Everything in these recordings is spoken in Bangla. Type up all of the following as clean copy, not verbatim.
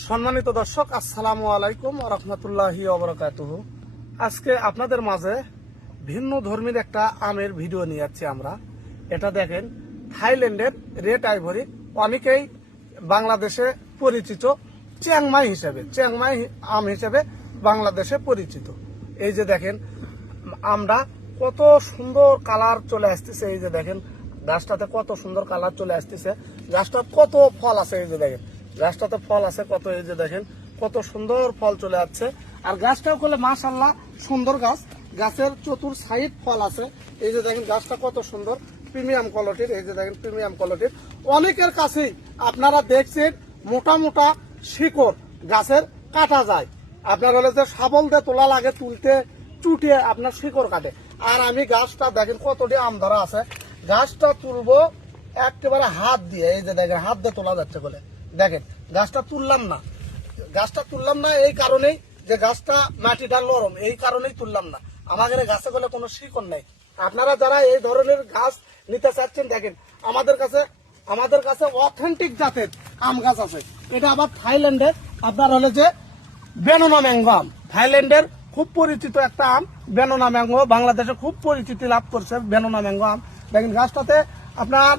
সম্মানিত দর্শক, আসসালামু আলাইকুম ওয়া রাহমাতুল্লাহি ওয়া বারাকাতুহু। আজকে আপনাদের মাঝে ভিন্ন ধর্মীর একটা আমের ভিডিও নিয়ে যাচ্ছি আমরা। এটা দেখেন, থাইল্যান্ডের রেড আইভরি, অনেকেই বাংলাদেশে পরিচিত চিয়াংমাই আম হিসেবে বাংলাদেশে পরিচিত। এই যে দেখেন, আমরা কত সুন্দর কালার চলে আসতেছে। এই যে দেখেন, গাছটাতে কত সুন্দর কালার চলে আসতেছে। গাছটা কত ফল আছে, এই যে দেখেন গাছটাতে ফল আছে কত। এই যে দেখেন কত সুন্দর ফল চলে যাচ্ছে। আর গাছটাও করলে মাশাআল্লাহ সুন্দর গাছ, গাছের চতুর সাইড ফল আছে। এই যে দেখেন গাছটা কত সুন্দর, প্রিমিয়াম কোয়ালিটির। এই যে দেখেন প্রিমিয়াম কোয়ালিটির। অনেকের কাছেই আপনারা দেখছেন মোটা মোটা শিকড় গাছের কাটা যায়, আপনার হলে যে শাবল দিয়ে তোলা লাগে, তুলতে চুটিয়ে আপনার শিকড় কাটে। আর আমি গাছটা দেখেন কতটি আম ধরা আছে, গাছটা তুলবো একেবারে হাত দিয়ে। এই যে দেখেন হাত দিয়ে তোলা যাচ্ছে বলে দেখেন গাছটা তুললাম না এই কারণেই যে গাছটা মাটিটা নরম, এই কারণেই তুললাম না। আমাদের গাছে বলে কোনো শিকড় নাই। আপনারা যারা এই ধরনের গাছ নিতে চাচ্ছেন, দেখেন আমাদের কাছে অথেন্টিক জাতের আম গাছ আছে। এটা আবার থাইল্যান্ডের আপনার হলে যে বেনোনা ম্যাঙ্গো আম, থাইল্যান্ডের খুব পরিচিত একটা আম বেনোনা ম্যাঙ্গো, বাংলাদেশে খুব পরিচিতি লাভ করছে বেনোনা ম্যাঙ্গো আম। দেখেন গাছটাতে আপনার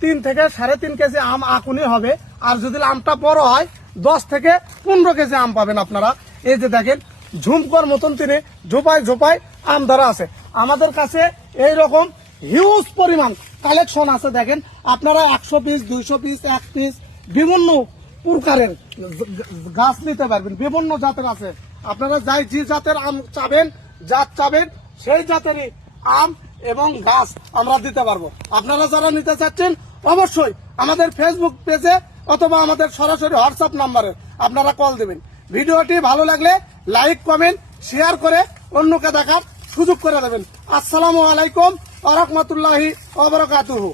3 থেকে 3.5 কেজি আম আকুনি হবে। আর যদি আমটা বড় হয় 10 থেকে 15 কেজি আম পাবেন আপনারা। এই যে দেখেন ঝুমকর মতন তিনি ঝোপায় আম ধরা আছে। আমাদের কাছে এই রকম হিউজ পরিমাণ কালেকশন আছে। দেখেন আপনারা 100 পিস, 200 পিস, 1 পিস বিভিন্ন প্রকারের গাছ নিতে পারবেন, বিভিন্ন জাতের আছে। আপনারা যাই যে জাতের আম চাবেন, সেই জাতেরই আম এবং গাছ আমরা দিতে পারবো। আপনারা যারা নিতে চাচ্ছেন অবশ্যই আমাদের ফেসবুক পেজে অথবা আমাদের সরাসরি হোয়াটসঅ্যাপ নাম্বারে আপনারা কল দেবেন। ভিডিওটি ভালো লাগলে লাইক, কমেন্ট, শেয়ার করে অন্যকে দেখার সুযোগ করে দেবেন। আসসালামু আলাইকুম ওয়া রাহমাতুল্লাহি ওয়া বারাকাতুহু।